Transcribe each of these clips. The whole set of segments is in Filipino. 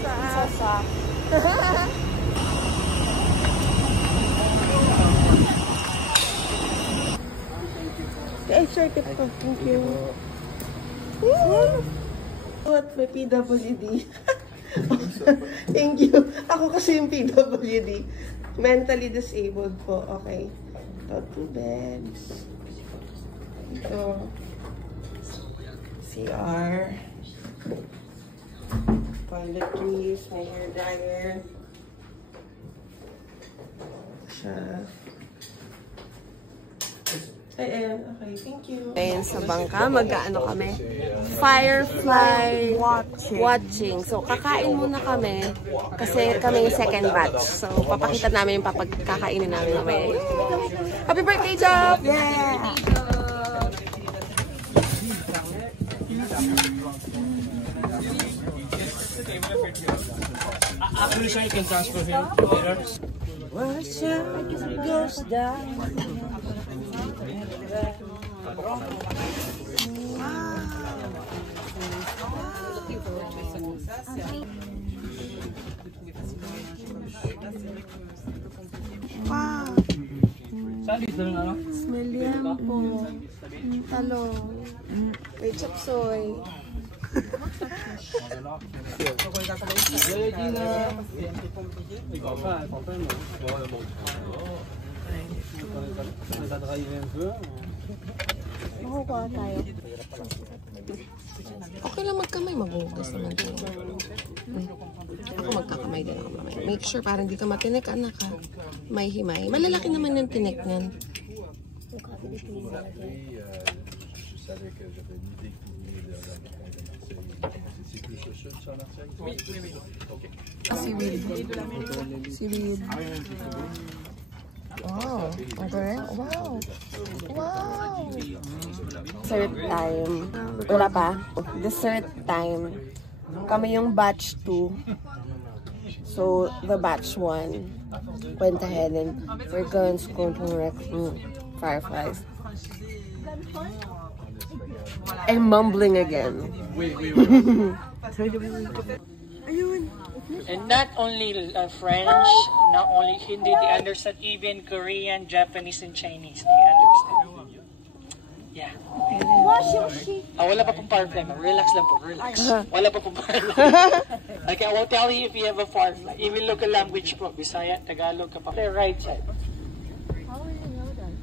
Sasak. Excited ko. Thank you. What? May PWD. Thank you. Ako kasi yung PWD. Mentally disabled po. Okay. Ito, 2 beds. Ito. CR. Toiletries. May hair dryer. Siya. Okay, thank you. Ayan sa bangka, mag-ano kami? Firefly watching. So, kakain muna kami kasi kami yung second batch. So, papakita namin yung papagkakainin namin mamaya. Happy birthday, Job! Yeah! Actually, sir, you can transfer him later. Watch out, it goes down. Wow! Smell yan po. Talong. May chapsoy. Makukuha tayo. Okay lang magkamay, maghugas naman tayo. Ako magkakamay din ako mamaya. Make sure parang hindi ka matinik, anak ha. May himay. Malalaki naman yung tinik niyan. Seaweed. Wow. Okay. Wow. Wow. Dessert time. Wala pa. Dessert time. Kami yung batch 2. So, the batch 1 went ahead and we're going to fireflies. I'm mumbling again. And not only French, not only Hindi, they understand even Korean, Japanese, and Chinese. They understand. Yeah. Wala pa pong firefly. Relax lang po, relax. Wala pa pong firefly. Okay, I will tell you if you have a firefly. Even local language po, Bisaya, Tagalog, kapag the right side.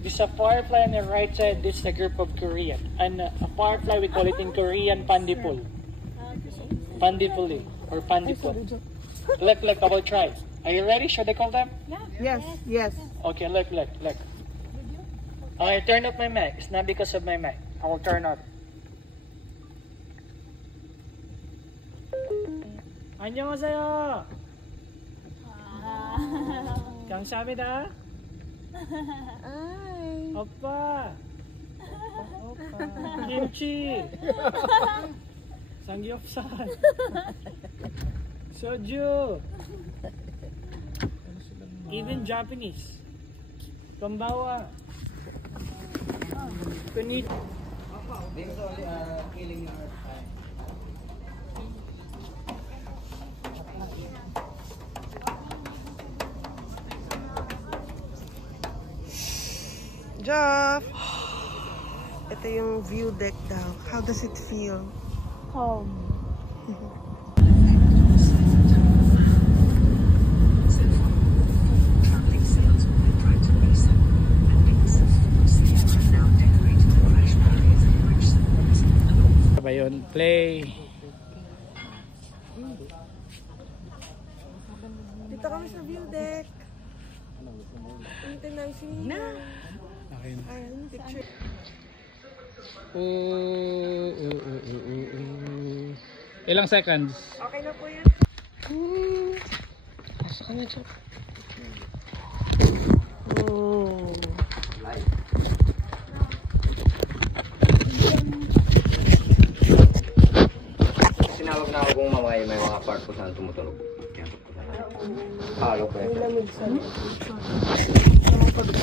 There's a firefly on the right side. This is a group of Korean. And a firefly, we call it in Korean, pandipul. Pandipuli or pandipul. Look, I will try. Are you ready? Should I call them? Yes, yes. Okay, look. I turned off my mic. It's not because of my mic. I will turn off. 안녕하세요. 감사합니다. 오빠. 김치. 삼겹살. Soju. Even Japanese. Kambawa. Konnichiwa. Jeff! Ito yung view deck daw. How does it feel? Calm. Yun, play. Dito kami sa view deck. Hintin na si Nina. Okay. Ayun, picture. Ilang seconds? Okay na po yan. Pasok ka na, Jeff. Tinawag na ako kung mamay may mga part ko saan tumutunog. Halo ko yan. May lamig sa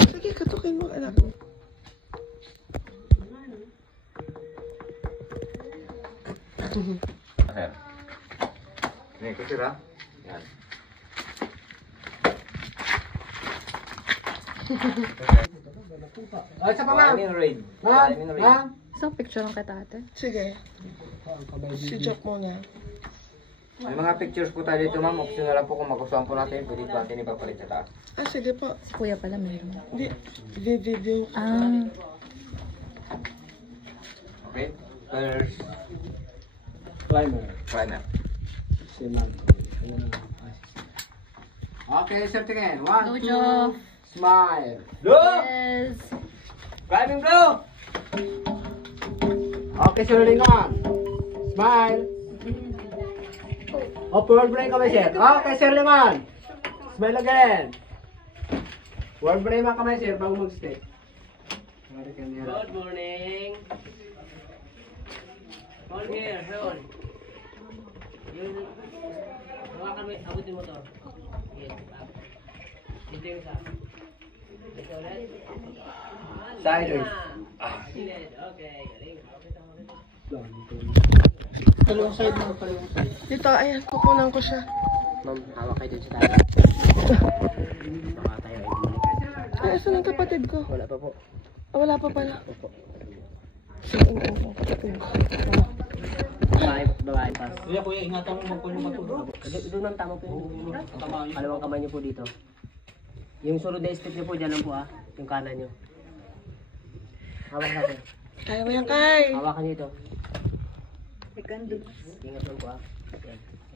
sige, katukin mo, anak. Okay. Nih, kusir ha. Yan. Ay, sa pa, ma'am. Ma'am. So, picture lang kita ate. Sige. Si Job muna. May mga pictures po tayo dito, ma'am. Optional lang po kung magustuhan po natin. Pwede po natin ipapalit sa taas. Ah, sige po. Si kuya pala meron. Hindi. Video. Ah. Okay? First, Climber. climber. Si ma'am. Okay, sir, tingin. 1, Go, 2, Joff. smile. Yes. Climbing blue. Okay, sir, lingon. Smile. Forward brain kami, sir. Okay, sir, lingon. Smile again. Forward brain mga kamay, sir, bago mag-stay. Good morning. Hold here, hold. Yun. Hawa kami, abutin mo to. Yes. Dito yung isa. Dito ulit. Siders. Gilid. Okay, galing. Kaliwang side mo. Dito, ayan. Kukunan ko siya. Ma'am, hawak kayo dun sa tayo. Baka tayo ay bumalik. Ay, saan ang kapatid ko? Wala pa po. Ah, wala pa pala. Opo. Sige, ang kapatid ko. Babae pas. Kuya, ingatan mo magpuno matulog. Doon ang tama po yung kalawang kamay niyo po dito. Yung sunod na step niyo po, dyan lang po yung kanan niyo. Hawak natin. Kaya mo yan, Kai. Hawakan niyo ito. Ingat lang po Yan.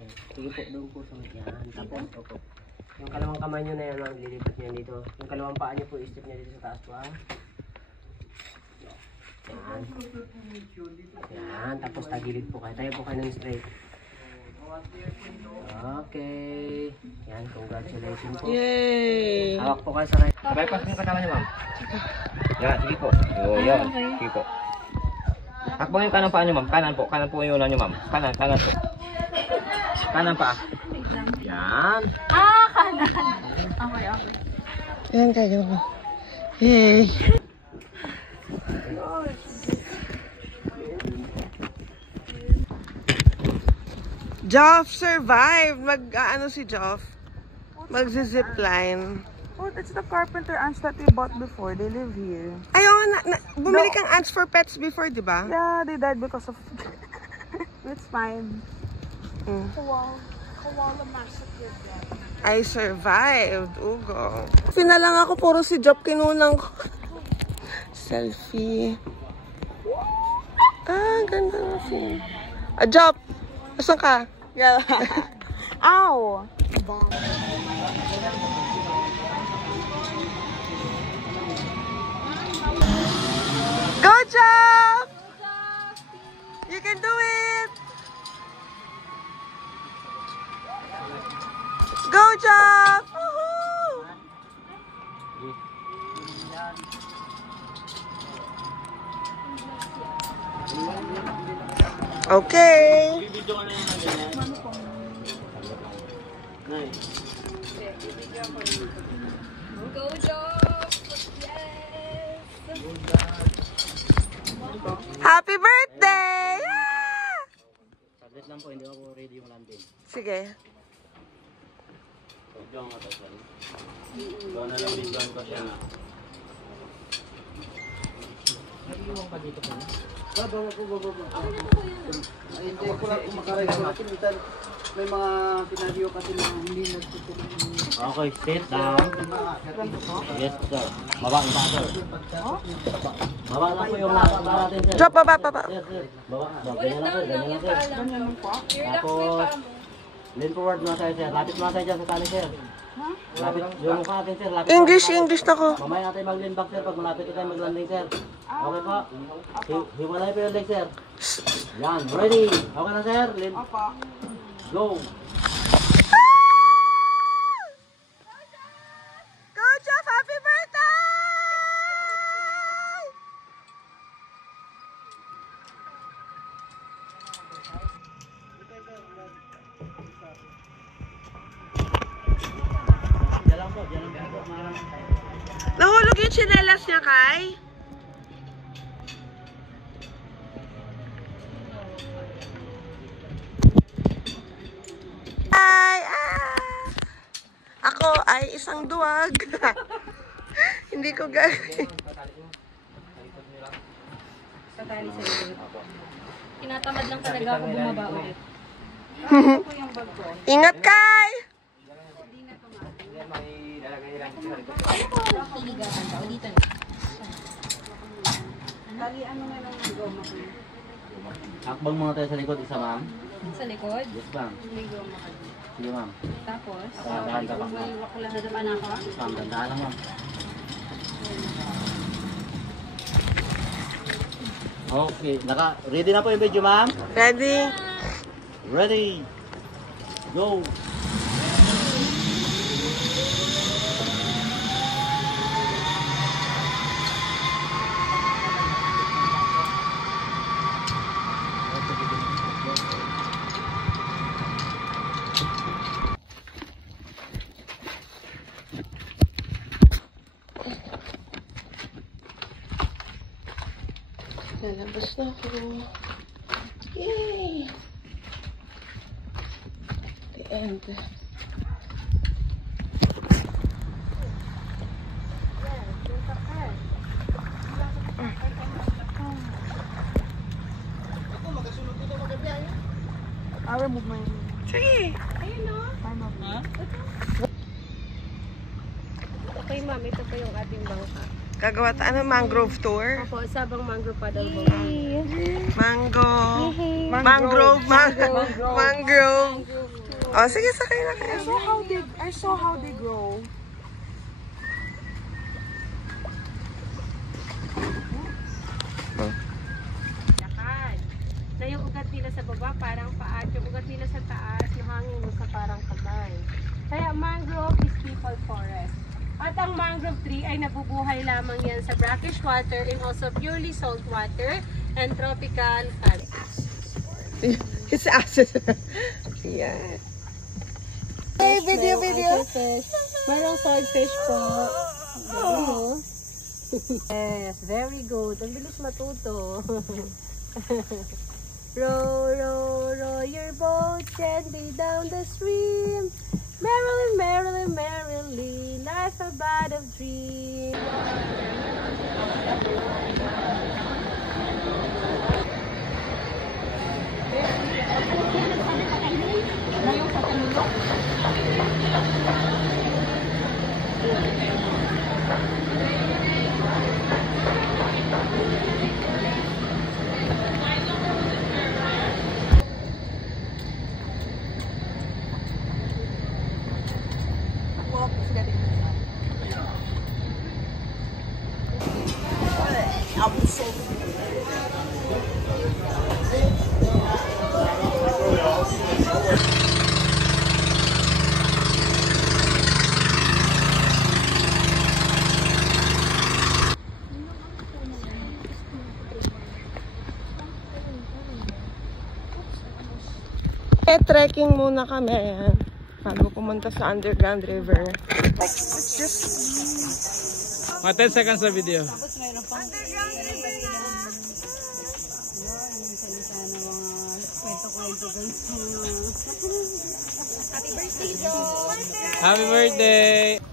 Yan. Sige po, doon po sa yan. Tapos, opo. Yung kalawang kamay niyo na yan, lilipat niyo dito. Yung kalawang paa niyo po, step niyo dito sa taas po Yan. Yan. Tapos tagilid po kayo. Tayo po kayo ng straight. Okay. Yan. Congratulations po. Yay! Hawak po kayo sa right. Bypass mo yung kasama niyo, ma'am. Yan, sige po. O, yan. Sige po. Hakbang yung kanan paa niyo, ma'am. Kanan po. Kanan po yung unan niyo, ma'am. Kanan po. Kanan paa. Yan. Kanan. Okay. Ayan, Kai. Ganun ko. Yay! Joff survived! Mag-ano si Joff? Mag-zipline. Oh, that's the carpenter ants that we bought before. They live here. Ayaw nga, bumili kang ants for pets before, di ba? Yeah, they died because of... It's fine. I survived, Ugo. Sinalang ako, puro si Joff kinunang ko. Selfie. Ah, ganda na siya. Joff, asan ka? Yeah. Ow! Go, Joff! You can do it! Go, Joff! Woohoo! Okay. Go, Joff! Yes! Happy birthday! Ah! Saglit lang po, hindi ako ready yung landing. Sige. Doon na lang din ko siya. Naiiwan pa dito po. Baba. Hindi ko lang makaregister. May mga pinadiyo kasi na hindi nagtutuloy. Okay, sit down. Yes, sir. Baba ang sir. Baba lang po yung nasa natin, sir. Drop, baba. Yes, sir. Baba. Ganyan lang, sir. Ganyan lang, sir. Tapos, lean forward na tayo, sir. Lapit na tayo dyan sa tali, sir. Lapit yung mukha natin, sir. Lapit English na ko. mamaya natin mag-lean back, sir. Pag malapit na tayo mag-landing, sir. Okay po? Hiwalay po yung leg, sir. Yan. Ready? Okay na, sir? Lean. Go. Go, Joff! Happy birthday! Nahulog yung tsinelas niya, Kai? ay isang duwag. Hindi ko gagawin. Tatali sa likod. Tinatamad lang talaga ako bumaba ulit. Ingat, Kai! Hiligahan daw. Dito na. Hakbang muna tayo sa likod, isa ma'am. Sa likod. Yes ma'am. Sige ma'am. Tapos. Dahan ka pa. Dadapan ako. Ma'am, dandahan lang ma'am. Okay, ready na po yung video ma'am? Ready? Ready. Go. Lalabas na ako. Yay! The end. I'll remove my... Sige! Okay, ma'am. Ito po yung ating bangka. Gagawa tayo ng mangrove tour. Opo, sabang mangrove paddle boat. Mangrove. Oh, sige, sakay na kayo. I saw how they grow. Lakad. Na yung ugat nila sa baba parang paa, yung ugat nila sa taas, yung hangin mo sa parang kamay. Kaya mangrove is people forest. At ang mangrove tree ay nabubuhay lamang yan sa brackish water and also purely salt water and tropical forests. His asses. Yeah. Hey, video. Mayroong swordfish po. Yes, very good. Ang bilis matuto. Row your boat gently down the stream. Merrily, life's a bed of dreams. Trekking muna kami bago pumunta sa Underground River. Mga 10 seconds sa video. Underground River na! Happy birthday, John! Happy birthday!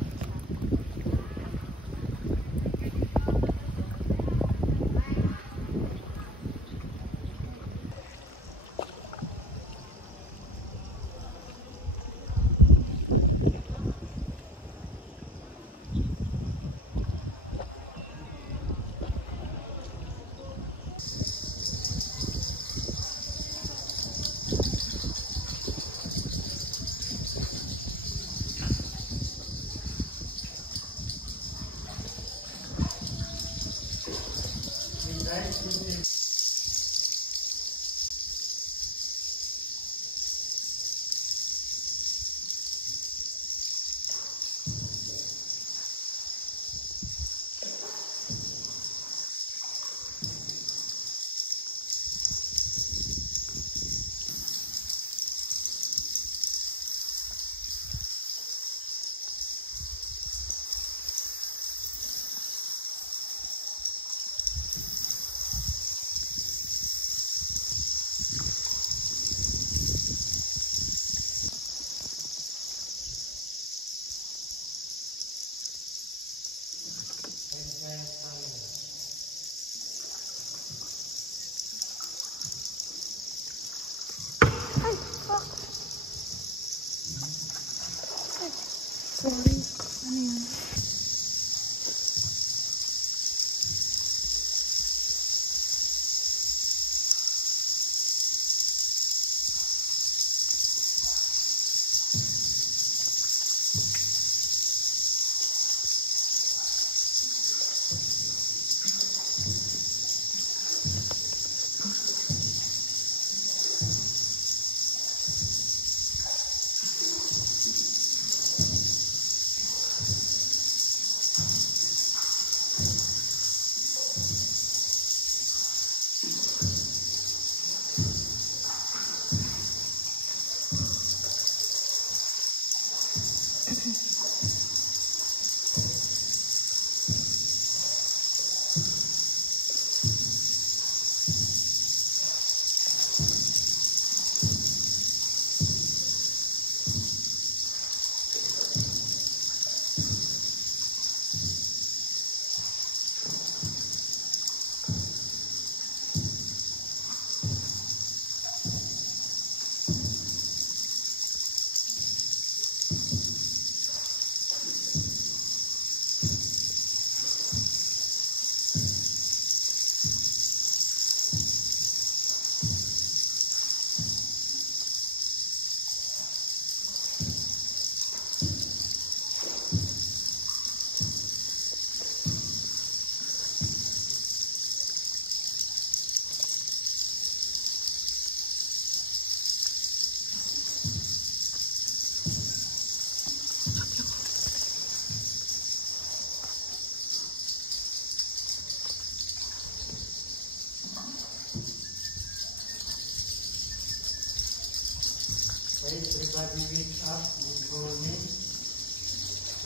Everybody wake up. Good morning.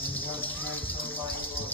And God's my survival.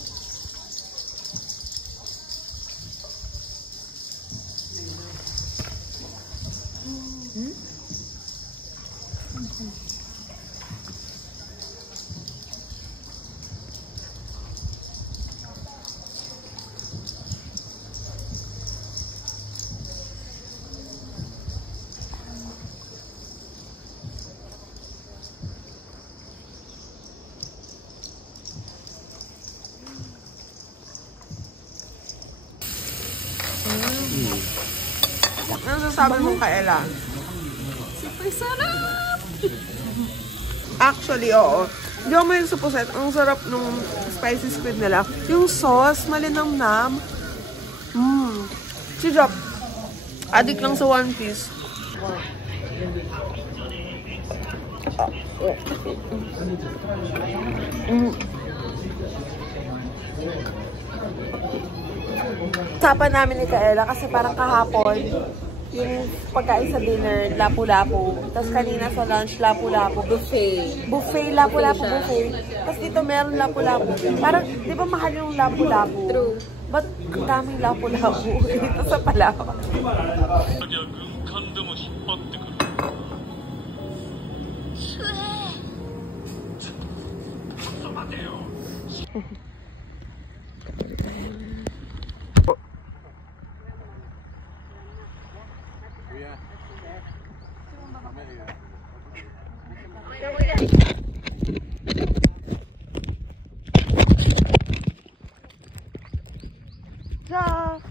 Ano sasabi mong Kaela? Super sarap! Actually, oo. Hindi ako may supuset. Ang sarap nung spicy squid nila. Yung sauce, malinamnam. Si Jop, addict lang sa One Piece. Usapan namin ni Kaela kasi parang kahapon, yung pagkain sa dinner, lapu-lapu. Tapos kanina sa lunch, lapu-lapu. Buffet. Buffet, lapu-lapu, buffet. Tapos dito meron lapu-lapu. Parang, di ba mahal yung lapu-lapu? True. Ba't daming lapu-lapu dito sa Palawan? So,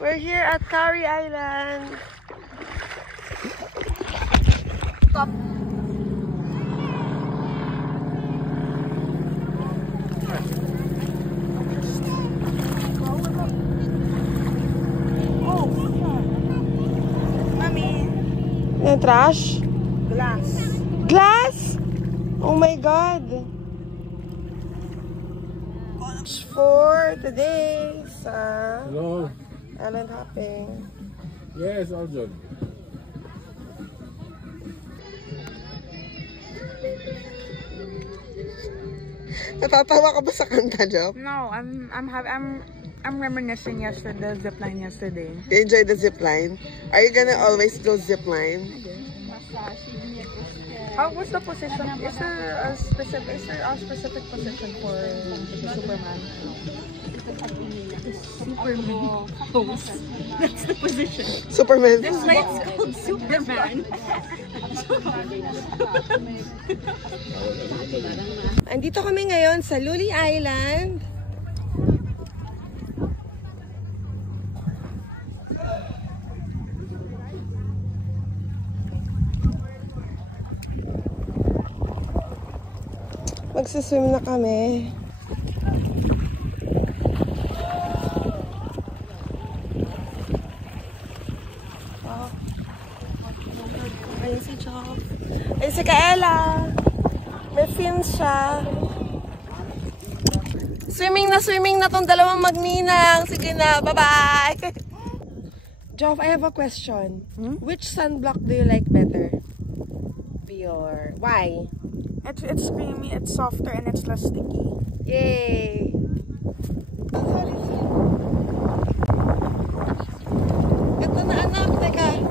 we're here at Kari Island. Stop. Oh, Mommy. The trash? Glass. Glass? Oh my God. For today sa Island Hopping. Yes, all good. Natatawa ka ba sa kanta, Job? No, I'm reminiscing the zipline yesterday. You enjoy the zip line? Are you gonna always go zip line? How was the position? Is there a specific position for the Superman? Superman pose. That's the position. Superman. That's why it's called Superman. Andito kami ngayon sa Luli Island. Magsiswim na kami. Ayun si Job. Ayun si Kaela. May fins siya. Swimming na tong dalawang magninang. Sige na, bye-bye. Job, I have a question. Which sunblock do you like better? Pure. Why? It's creamy, it's softer, and it's less sticky. Yay! Ito na anak, teka.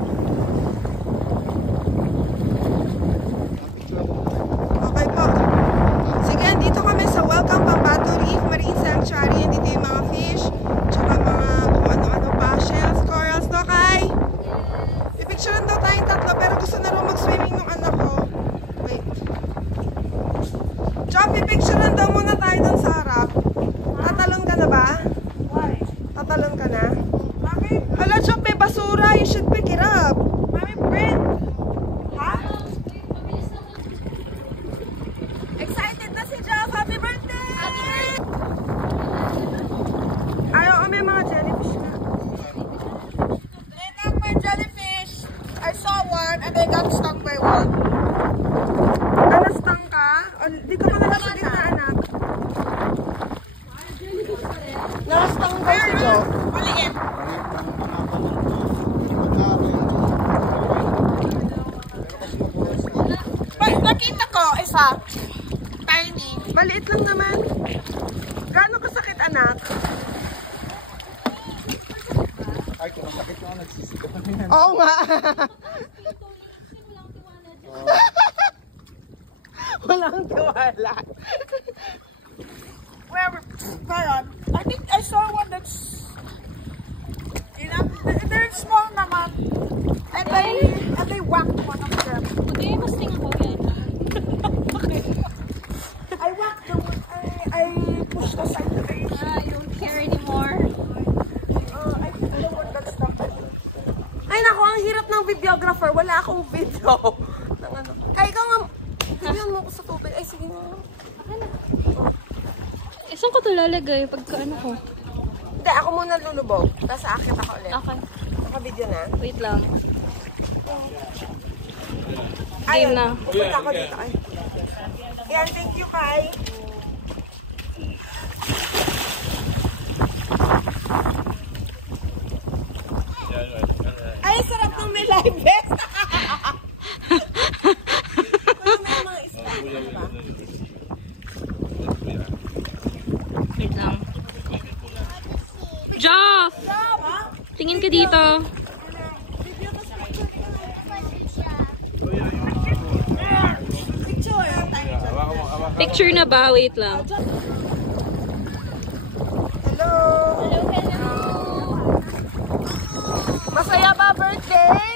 Okay po. Sige, andito kami sa Welcome Pambato Reef Marine Sanctuary. Andito yung mga fish, tsaka mga kung ano-ano pa, shells, corals, no, Kai? Pipicturean daw tayong tatlo, pero gusto na rin mag-swimming ng anak ko. Wait. Job, pipicturean daw muna tayo dun sa harap. Tatalon ka na ba? Why? Tatalon ka na? Mami, hala, Job, may basura. You should pick it up. Mami, print. Ha? Excited na si Job. Happy birthday! Ayaw, may mga jellyfish na. They knocked my jellyfish. I saw one and I got stung by one. Stung ka? O, dito ka na lang sa gitna, anak. Nakastang ba si Joe? Maliit. Isa. Tiny. Maliit lang naman. Gaano kasakit, anak? Ay, kung masakit na, nagsisigaw na yan. Oo nga. Walang tiwala. Where, parang, I think I saw one that's, they're small naman. And they whacked one of them. Okay, mas tingnan ko yan. I whacked the one, I pushed aside the base. I don't care anymore. I think the one that's not. Ay, naku, ang hirap ng videographer. Wala akong video. Kaya ikaw nga, tignan mo ko sa tubig. Ay, sige mo. Saan ko ito lalagay pagka ano ko? Hindi, ako muna lulubog. Tapos aakit ako ulit. Okay. Naka-video na. Wait lang. Ayun, na. pupunta ako dito. Ay. Yan, thank you, Kai. Ay, sarap ng may live vest. May mga isla. Wait lang. Joff! Tingin ka dito. Picture na ba? Wait lang. Hello! Masaya ba birthday?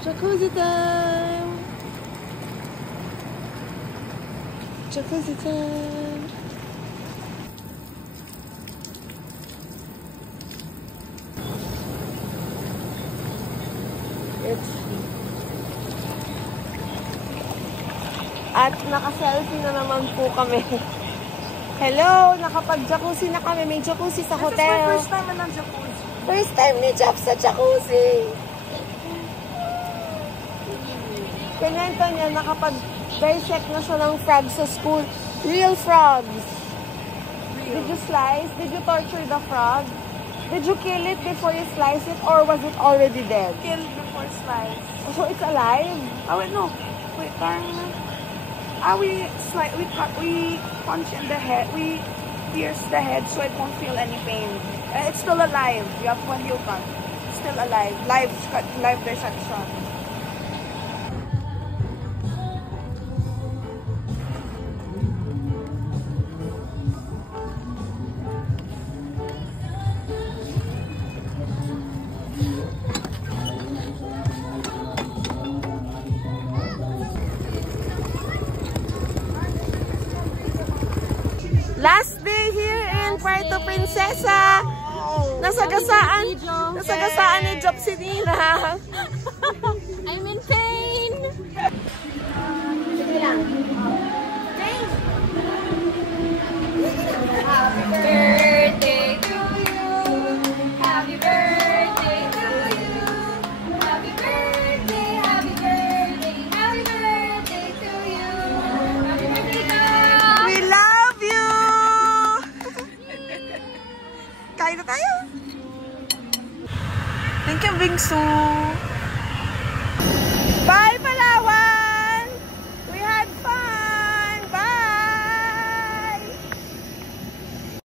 Jacuzzi time! Jacuzzi time! At naka-selfie na naman po kami. Hello! Nakapag-jacuzzi na kami. May jacuzzi sa hotel. First time na ng jacuzzi. First time ni Jeff sa jacuzzi. Kinento niya, nakapag-dissect na siya ng frogs sa school. Real frogs. Did you slice? Did you torture the frog? Did you kill it before you slice it, or was it already dead? Kill before slice. So it's alive? Oh wait, no. Wait, parang, we punch in the head, we pierce the head so it won't feel any pain. It's still alive. You have when you cut. It's still alive. Live dissection. Last day here in Puerto Princesa. Nasagasaan ni Job si Nina. I'm in pain! Sige lang. Happy birthday to you. Happy birthday to you. Happy birthday, happy birthday, happy birthday to you. Happy birthday, girl. We love you! Kain na tayo! Thank you, Bingsu! Bye!